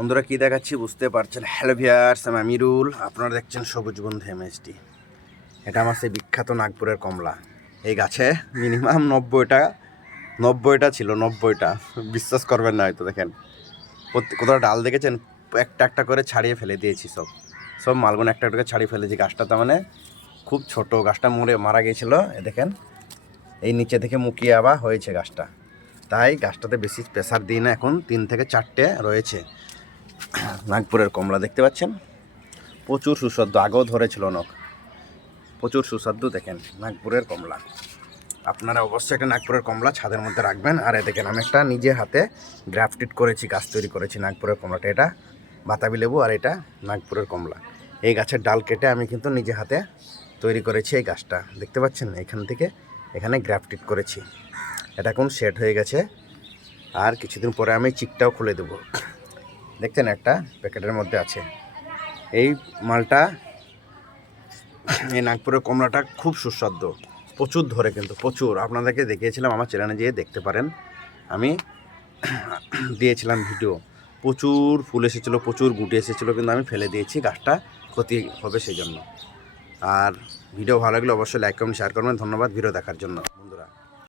বন্ধুরা কি দেখাচ্ছি বুঝতে পারছেন। হ্যালো ভিউয়ার্স, আমি আমিরুল, আপনারা দেখছেন সবুজ বন্ধু এমএসডি। এটা আমার সেই বিখ্যাত নাগপুরের কমলা। এই গাছে মিনিমাম 90টা ছিল, 90টা। বিশ্বাস করবেন না হয়তো। দেখেন কোথাও ডাল দেখেছেন, একটা একটা করে ছাড়িয়ে ফেলে দিয়েছি। সব মালগুলো একটা একটা করে ছাড়িয়ে ফেলেছি। গাছটা তার মানে খুব ছোট, গাছটা মারা গিয়েছিল। দেখেন এই নিচে থেকে মুকিয়ে আবার হয়েছে গাছটা, তাই গাছটাতে বেশি প্রেসার দিই না। এখন 3 থেকে 4টে রয়েছে। নাগপুরের কমলা দেখতে পাচ্ছেন, প্রচুর সুস্বাদু। আগেও ধরেছিল নখ, প্রচুর সুস্বাদু। দেখেন নাগপুরের কমলা। আপনারা অবশ্যই একটা নাগপুরের কমলা ছাদের মধ্যে রাখবেন। আর দেখেন আমি একটা নিজে হাতে গ্রাফটেড করেছি, গাছ তৈরি করেছি নাগপুরের কমলাটা। এটা বাতাবি লেবু আর এটা নাগপুরের কমলা। এই গাছের ডাল কেটে আমি কিন্তু নিজে হাতে তৈরি করেছি। এই গাছটা দেখতে পাচ্ছেন, এখান থেকে এখানে গ্রাফটেড করেছি। এটা এখন সেট হয়ে গেছে, আর কিছুদিন পরে আমি চিকটাও খুলে দেবো। দেখছেন একটা প্যাকেটের মধ্যে আছে এই মালটা। এই নাগপুরের কমলাটা খুব সুস্বাদু, প্রচুর ধরে, কিন্তু প্রচুর। আপনাদেরকে দেখিয়েছিলাম, আমার চ্যানেলে যেয়ে দেখতে পারেন, আমি দিয়েছিলাম ভিডিও। প্রচুর ফুল এসেছিলো, প্রচুর গুটি এসেছিলো, কিন্তু আমি ফেলে দিয়েছি, গাছটা ক্ষতি হবে সেই জন্য। আর ভিডিও ভালো লাগলে অবশ্যই লাইক কমেন্ট শেয়ার করবেন। ধন্যবাদ ভিডিও দেখার জন্য।